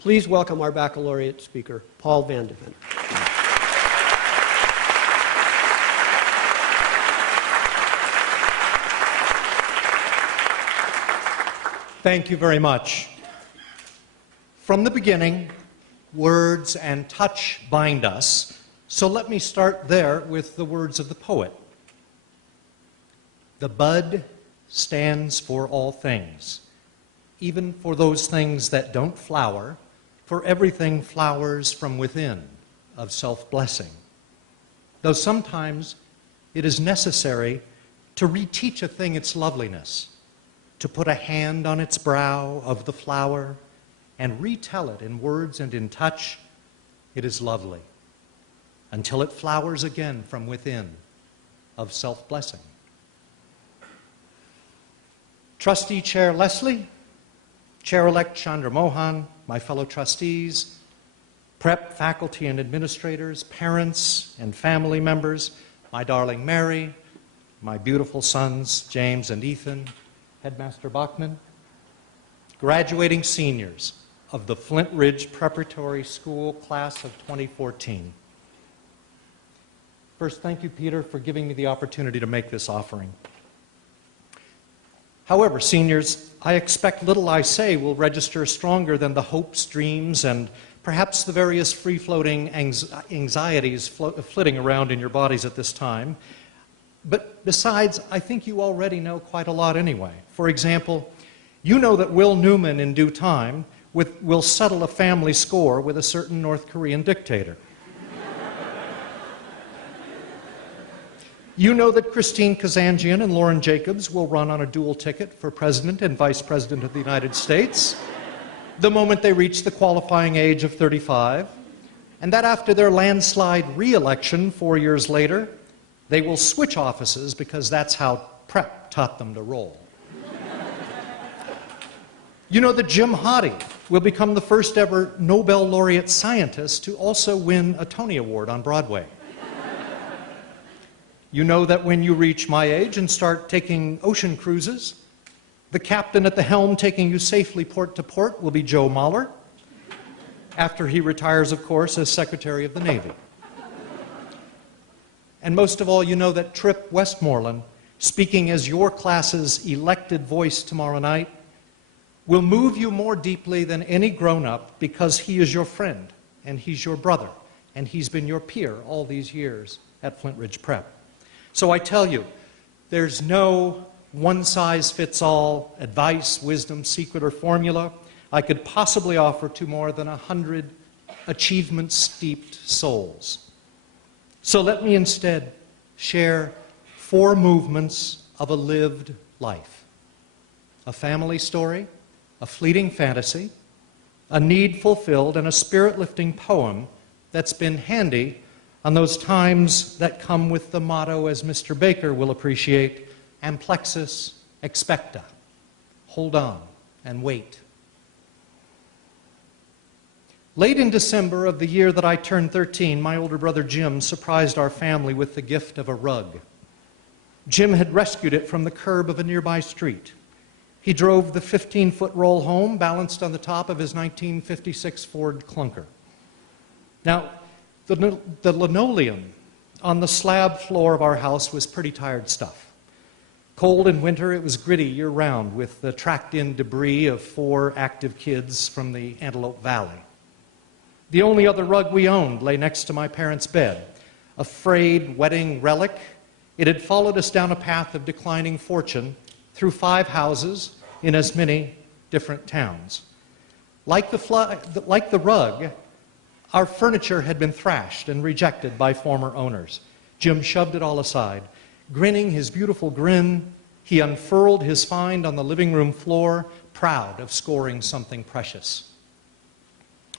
Please welcome our baccalaureate speaker, Paul Van de Ven. Thank you very much. From the beginning, words and touch bind us, so let me start there with the words of the poet. The bud stands for all things, even for those things that don't flower, for everything flowers from within of self-blessing. Though sometimes it is necessary to reteach a thing its loveliness, to put a hand on its brow of the flower and retell it in words and in touch, it is lovely, until it flowers again from within of self-blessing. Trustee Chair Leslie, Chair-elect Chandra Mohan, my fellow trustees, prep faculty and administrators, parents and family members, my darling Mary, my beautiful sons James and Ethan, Headmaster Bachman, graduating seniors of the Flint Ridge Preparatory School class of 2014. First, thank you, Peter, for giving me the opportunity to make this offering. However, seniors, I expect little I say will register stronger than the hopes, dreams, and perhaps the various free-floating anxieties flitting around in your bodies at this time. But besides, I think you already know quite a lot anyway. For example, you know that Will Newman in due time will settle a family score with a certain North Korean dictator. You know that Christine Kazanjian and Lauren Jacobs will run on a dual ticket for President and Vice President of the United States the moment they reach the qualifying age of 35, and that after their landslide re-election 4 years later, they will switch offices because that's how prep taught them to roll. You know that Jim Hoddy will become the first ever Nobel laureate scientist to also win a Tony Award on Broadway. You know that when you reach my age and start taking ocean cruises, the captain at the helm taking you safely port to port will be Joe Mahler, after he retires, of course, as Secretary of the Navy. And most of all, you know that Trip Westmoreland, speaking as your class's elected voice tomorrow night, will move you more deeply than any grown-up because he is your friend, and he's your brother, and he's been your peer all these years at Flint Ridge Prep. So I tell you, there's no one-size-fits-all advice, wisdom, secret, or formula I could possibly offer to more than 100 achievement-steeped souls. So let me instead share 4 movements of a lived life: a family story, a fleeting fantasy, a need fulfilled, and a spirit-lifting poem that's been handy on those times that come with the motto, as Mr. Baker will appreciate, amplexus expecta, hold on and wait. Late in December of the year that I turned 13, my older brother Jim surprised our family with the gift of a rug. Jim had rescued it from the curb of a nearby street. He drove the 15-foot roll home, balanced on the top of his 1956 Ford Clunker. Now, the linoleum on the slab floor of our house was pretty tired stuff. Cold in winter, it was gritty year-round with the tracked-in debris of 4 active kids from the Antelope Valley. The only other rug we owned lay next to my parents' bed, a frayed wedding relic. It had followed us down a path of declining fortune through 5 houses in as many different towns. Like the rug, our furniture had been thrashed and rejected by former owners. Jim shoved it all aside. Grinning his beautiful grin, he unfurled his find on the living room floor, proud of scoring something precious.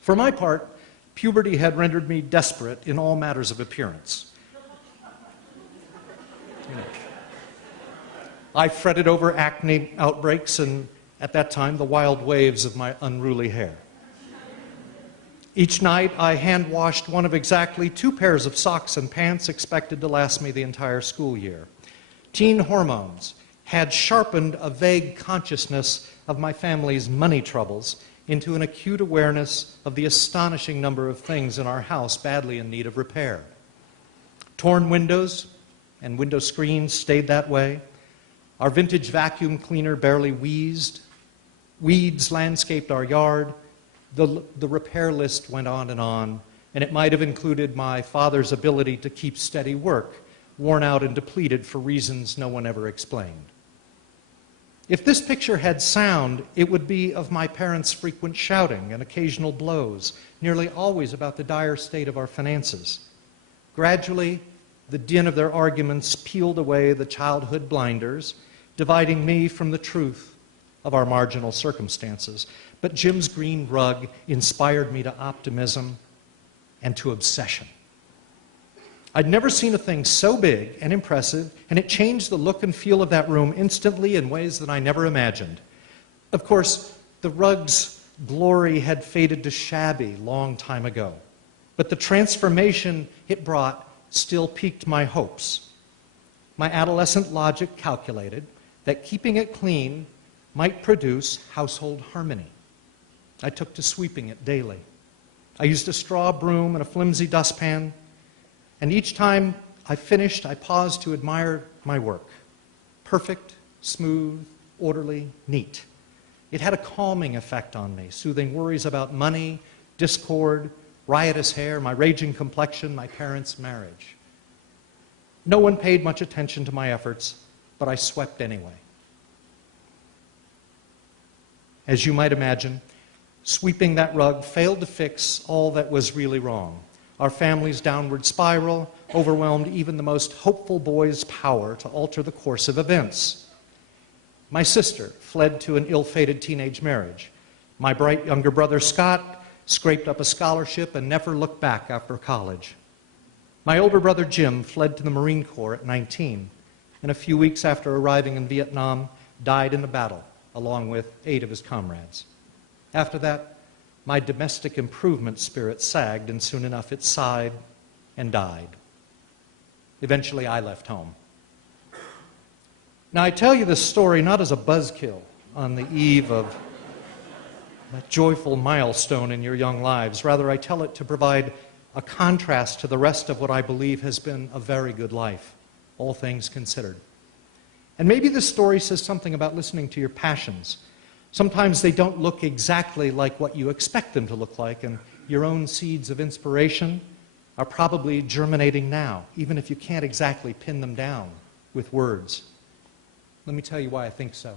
For my part, puberty had rendered me desperate in all matters of appearance. I fretted over acne outbreaks and, at that time, the wild waves of my unruly hair. Each night, I hand-washed one of exactly 2 pairs of socks and pants expected to last me the entire school year. Teen hormones had sharpened a vague consciousness of my family's money troubles into an acute awareness of the astonishing number of things in our house badly in need of repair. Torn windows and window screens stayed that way. Our vintage vacuum cleaner barely wheezed. Weeds landscaped our yard. The repair list went on, and it might have included my father's ability to keep steady work, worn out and depleted for reasons no one ever explained. If this picture had sound, it would be of my parents' frequent shouting and occasional blows, nearly always about the dire state of our finances. Gradually, the din of their arguments peeled away the childhood blinders, dividing me from the truth of our marginal circumstances. But Jim's green rug inspired me to optimism and to obsession. I'd never seen a thing so big and impressive, and it changed the look and feel of that room instantly in ways that I never imagined. Of course, the rug's glory had faded to shabby long time ago, but the transformation it brought still piqued my hopes. My adolescent logic calculated that keeping it clean might produce household harmony. I took to sweeping it daily. I used a straw broom and a flimsy dustpan, and each time I finished, I paused to admire my work. Perfect, smooth, orderly, neat. It had a calming effect on me, soothing worries about money, discord, riotous hair, my raging complexion, my parents' marriage. No one paid much attention to my efforts, but I swept anyway. As you might imagine, sweeping that rug failed to fix all that was really wrong. Our family's downward spiral overwhelmed even the most hopeful boy's power to alter the course of events. My sister fled to an ill-fated teenage marriage. My bright younger brother Scott scraped up a scholarship and never looked back after college. My older brother Jim fled to the Marine Corps at 19, and a few weeks after arriving in Vietnam, died in a battle, along with 8 of his comrades. After that, my domestic improvement spirit sagged, and soon enough it sighed and died. Eventually, I left home. Now, I tell you this story not as a buzzkill on the eve of a joyful milestone in your young lives. Rather, I tell it to provide a contrast to the rest of what I believe has been a very good life, all things considered. And maybe this story says something about listening to your passions. Sometimes they don't look exactly like what you expect them to look like, and your own seeds of inspiration are probably germinating now, even if you can't exactly pin them down with words. Let me tell you why I think so.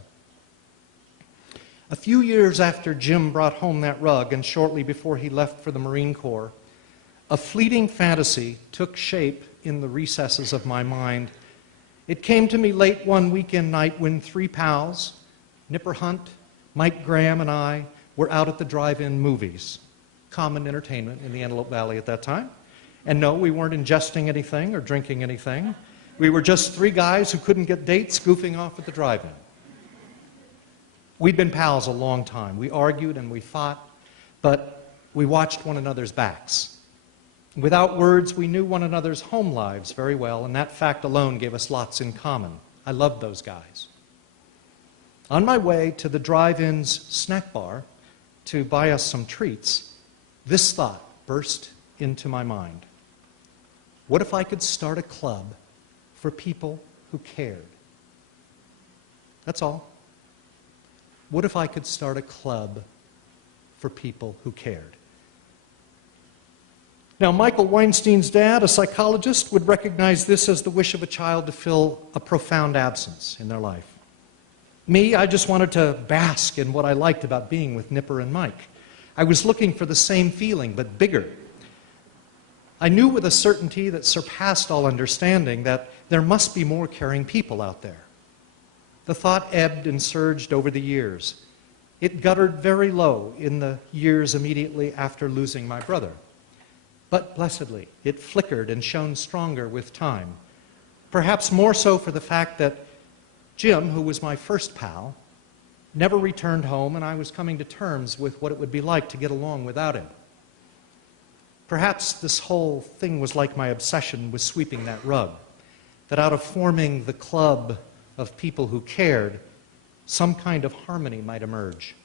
A few years after Jim brought home that rug, and shortly before he left for the Marine Corps, a fleeting fantasy took shape in the recesses of my mind. It came to me late one weekend night when 3 pals, Nipper Hunt, Mike Graham, and I were out at the drive-in movies, common entertainment in the Antelope Valley at that time. And no, we weren't ingesting anything or drinking anything. We were just 3 guys who couldn't get dates goofing off at the drive-in. We'd been pals a long time. We argued and we fought, but we watched one another's backs. Without words, we knew one another's home lives very well, and that fact alone gave us lots in common. I loved those guys. On my way to the drive-in's snack bar to buy us some treats, this thought burst into my mind. What if I could start a club for people who cared? That's all. What if I could start a club for people who cared? Now, Michael Weinstein's dad, a psychologist, would recognize this as the wish of a child to fill a profound absence in their life. Me, I just wanted to bask in what I liked about being with Nipper and Mike. I was looking for the same feeling, but bigger. I knew with a certainty that surpassed all understanding that there must be more caring people out there. The thought ebbed and surged over the years. It guttered very low in the years immediately after losing my brother. But blessedly, it flickered and shone stronger with time. Perhaps more so for the fact that Jim, who was my first pal, never returned home, and I was coming to terms with what it would be like to get along without him. Perhaps this whole thing was like my obsession with sweeping that rug, that out of forming the club of people who cared, some kind of harmony might emerge.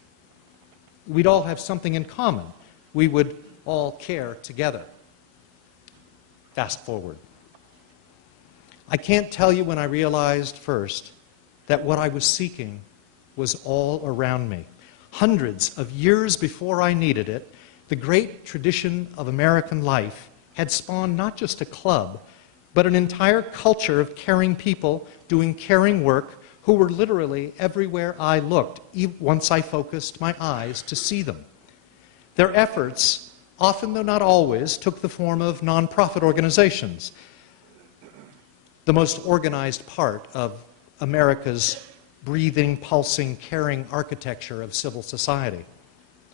We'd all have something in common. We would all care together. Fast forward. I can't tell you when I realized first that what I was seeking was all around me. Hundreds of years before I needed it, the great tradition of American life had spawned not just a club, but an entire culture of caring people doing caring work who were literally everywhere I looked, once I focused my eyes to see them. Their efforts, often though not always, took the form of nonprofit organizations, the most organized part of America's breathing, pulsing, caring architecture of civil society.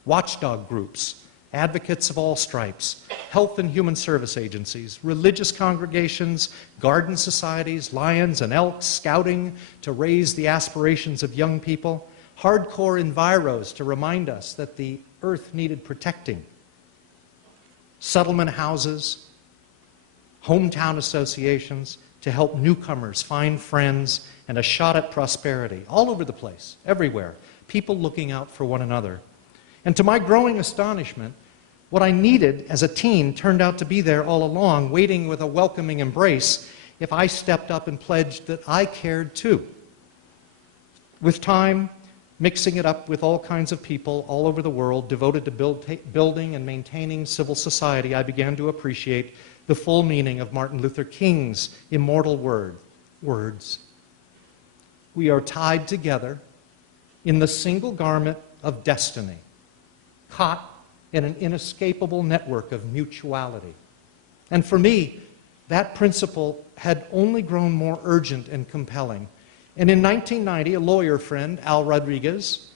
Watchdog groups, advocates of all stripes, health and human service agencies, religious congregations, garden societies, lions and elks, scouting to raise the aspirations of young people, hardcore enviros to remind us that the earth needed protecting, settlement houses, hometown associations to help newcomers find friends and a shot at prosperity, all over the place, everywhere, people looking out for one another. And to my growing astonishment, what I needed as a teen turned out to be there all along, waiting with a welcoming embrace if I stepped up and pledged that I cared too. With time, mixing it up with all kinds of people all over the world devoted to building and maintaining civil society, I began to appreciate the full meaning of Martin Luther King's immortal words. We are tied together in the single garment of destiny, caught in an inescapable network of mutuality. And for me, that principle had only grown more urgent and compelling. And in 1990, a lawyer friend, Al Rodriguez,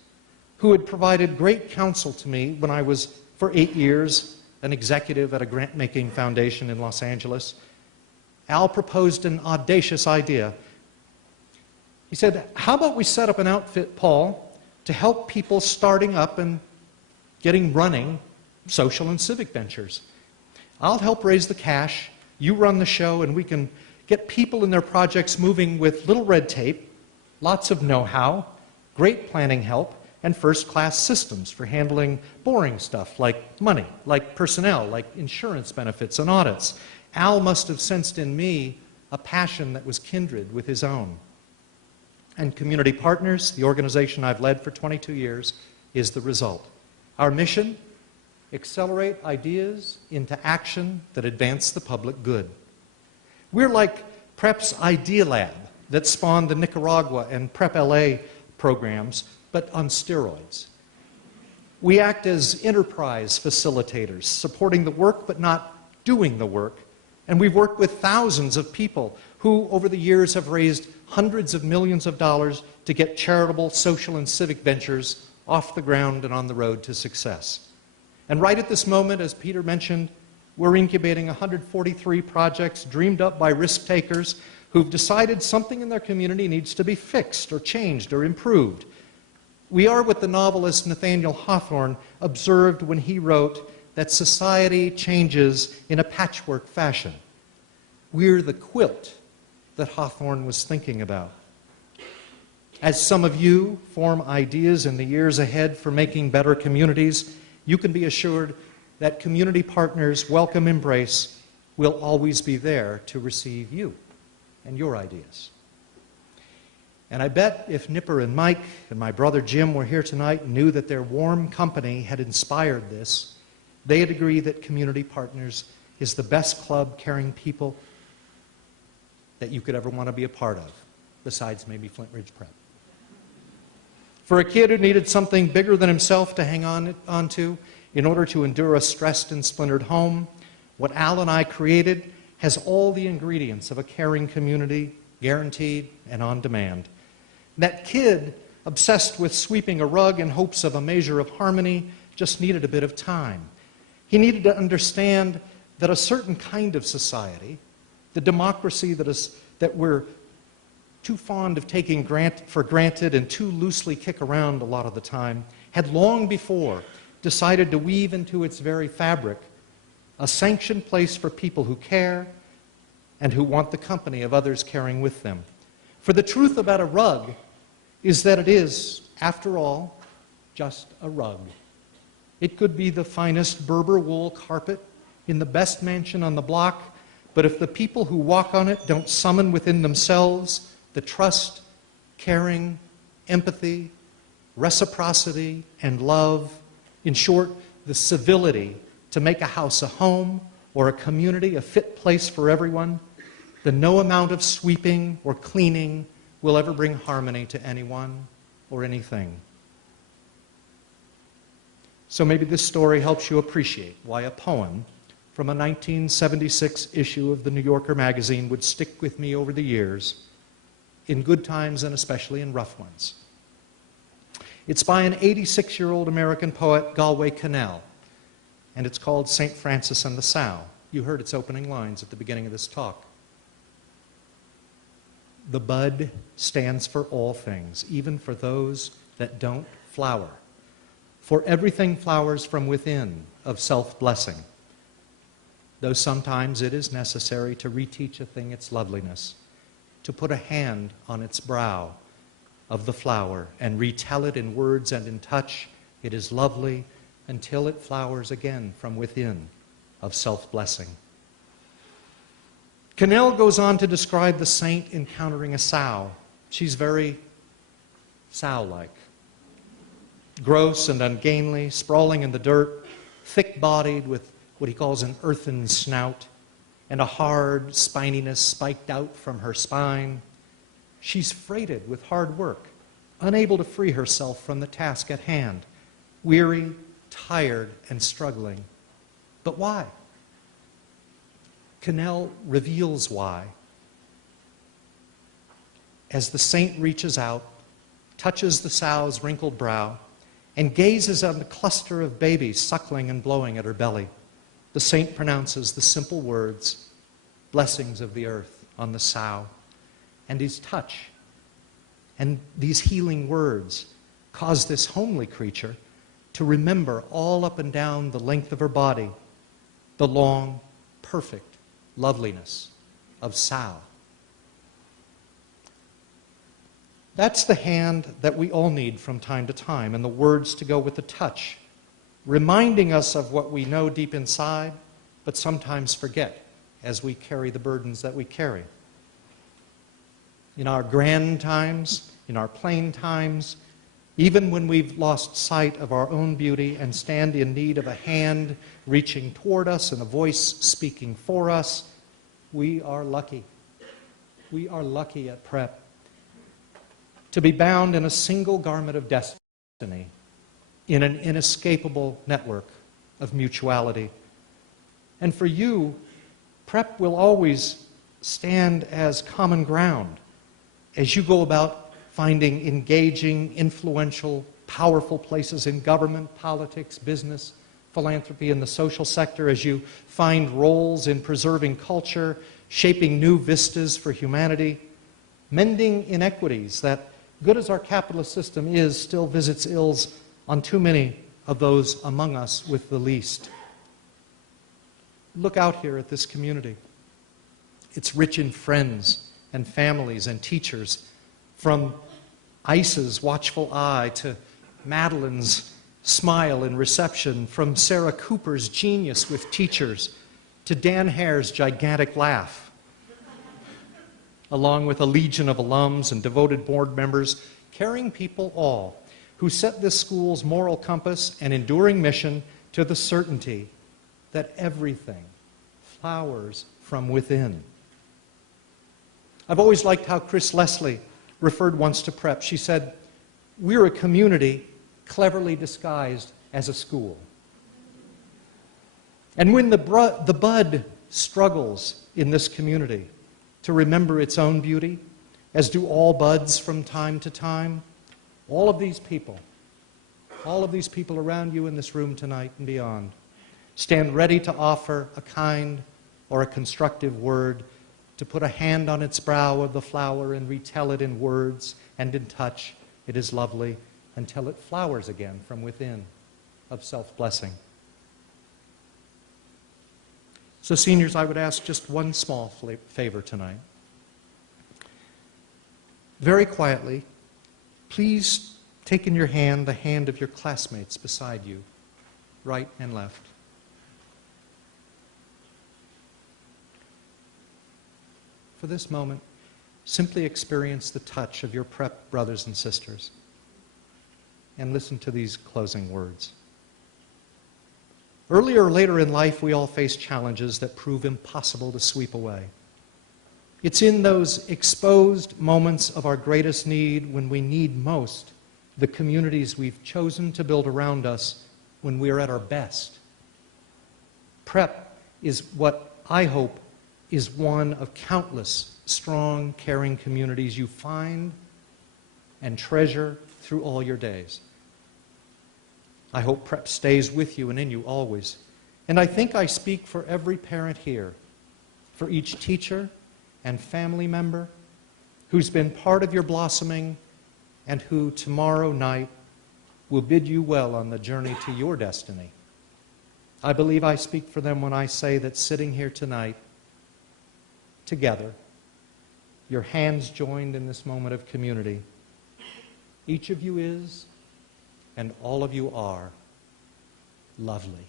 who had provided great counsel to me when I was, for 8 years, an executive at a grant-making foundation in Los Angeles, Al proposed an audacious idea. He said, how about we set up an outfit, Paul, to help people starting up and getting running social and civic ventures. I'll help raise the cash, you run the show, and we can get people in their projects moving with little red tape, lots of know-how, great planning help, and first-class systems for handling boring stuff like money, like personnel, like insurance benefits and audits. Al must have sensed in me a passion that was kindred with his own. And Community Partners, the organization I've led for 22 years, is the result. Our mission: accelerate ideas into action that advance the public good. We're like PrEP's Idea Lab that spawned the Nicaragua and PrEP LA programs, but on steroids. We act as enterprise facilitators, supporting the work but not doing the work. And we've worked with thousands of people who, over the years, have raised hundreds of millions of dollars to get charitable, social, and civic ventures off the ground and on the road to success. And right at this moment, as Peter mentioned, we're incubating 143 projects dreamed up by risk takers who've decided something in their community needs to be fixed or changed or improved. We are what the novelist Nathaniel Hawthorne observed when he wrote that society changes in a patchwork fashion. We're the quilt that Hawthorne was thinking about. As some of you form ideas in the years ahead for making better communities, you can be assured that Community Partners' welcome embrace will always be there to receive you and your ideas. And I bet if Nipper and Mike and my brother Jim were here tonight and knew that their warm company had inspired this, they'd agree that Community Partners is the best club caring people that you could ever want to be a part of, besides maybe Flint Ridge Prep. For a kid who needed something bigger than himself to hang on to in order to endure a stressed and splintered home, what Al and I created has all the ingredients of a caring community, guaranteed and on demand. That kid, obsessed with sweeping a rug in hopes of a measure of harmony, just needed a bit of time. He needed to understand that a certain kind of society, the democracy that we're too fond of taking for granted and too loosely kick around a lot of the time, had long before decided to weave into its very fabric a sanctioned place for people who care and who want the company of others caring with them. For the truth about a rug is that it is, after all, just a rug. It could be the finest Berber wool carpet in the best mansion on the block, but if the people who walk on it don't summon within themselves the trust, caring, empathy, reciprocity, and love, in short, the civility to make a house a home or a community a fit place for everyone, then no amount of sweeping or cleaning will ever bring harmony to anyone or anything. So maybe this story helps you appreciate why a poem from a 1976 issue of the New Yorker magazine would stick with me over the years, in good times and especially in rough ones. It's by an 86-year-old American poet, Galway Kinnell, and it's called St. Francis and the Sow. You heard its opening lines at the beginning of this talk. The bud stands for all things, even for those that don't flower. For everything flowers from within of self-blessing, though sometimes it is necessary to reteach a thing its loveliness, to put a hand on its brow of the flower and retell it in words and in touch, it is lovely until it flowers again from within of self-blessing. Kinnell goes on to describe the saint encountering a sow. She's very sow-like. Gross and ungainly, sprawling in the dirt, thick-bodied with what he calls an earthen snout, and a hard spininess spiked out from her spine. She's freighted with hard work, unable to free herself from the task at hand, weary, tired, and struggling. But why? Kinnell reveals why. As the saint reaches out, touches the sow's wrinkled brow, and gazes on the cluster of babies suckling and blowing at her belly, the saint pronounces the simple words, blessings of the earth on the sow. And his touch and these healing words cause this homely creature to remember all up and down the length of her body the long, perfect loveliness of sow. That's the hand that we all need from time to time, and the words to go with the touch, reminding us of what we know deep inside, but sometimes forget as we carry the burdens that we carry. In our grand times, in our plain times, even when we've lost sight of our own beauty and stand in need of a hand reaching toward us and a voice speaking for us, we are lucky. We are lucky at Prep to be bound in a single garment of destiny, in an inescapable network of mutuality. And for you, Prep will always stand as common ground as you go about finding engaging, influential, powerful places in government, politics, business, philanthropy, and the social sector, as you find roles in preserving culture, shaping new vistas for humanity, mending inequities that, good as our capitalist system is, still visits ills on too many of those among us with the least. Look out here at this community. It's rich in friends and families and teachers, from Ice's watchful eye to Madeline's smile in reception, from Sarah Cooper's genius with teachers to Dan Hare's gigantic laugh, along with a legion of alums and devoted board members, caring people all, who set this school's moral compass and enduring mission to the certainty that everything flowers from within. I've always liked how Chris Leslie referred once to Prep. She said, "We're a community cleverly disguised as a school." And when the bud struggles in this community to remember its own beauty, as do all buds from time to time, all of these people around you in this room tonight and beyond, stand ready to offer a kind or a constructive word, to put a hand on its brow of the flower and retell it in words and in touch. It is lovely until it flowers again from within of self-blessing. So seniors, I would ask just one small favor tonight. Very quietly, please take in your hand the hand of your classmates beside you. right and left. For this moment, simply experience the touch of your prep brothers and sisters and listen to these closing words. Earlier or later in life, we all face challenges that prove impossible to sweep away. It's in those exposed moments of our greatest need, when we need most the communities we've chosen to build around us, when we are at our best. Prep is what I hope is one of countless strong, caring communities you find and treasure through all your days. I hope Prep stays with you and in you always. And I think I speak for every parent here, for each teacher and family member who's been part of your blossoming and who tomorrow night will bid you well on the journey to your destiny. I believe I speak for them when I say that sitting here tonight, together, your hands joined in this moment of community, each of you is, and all of you are, lovely.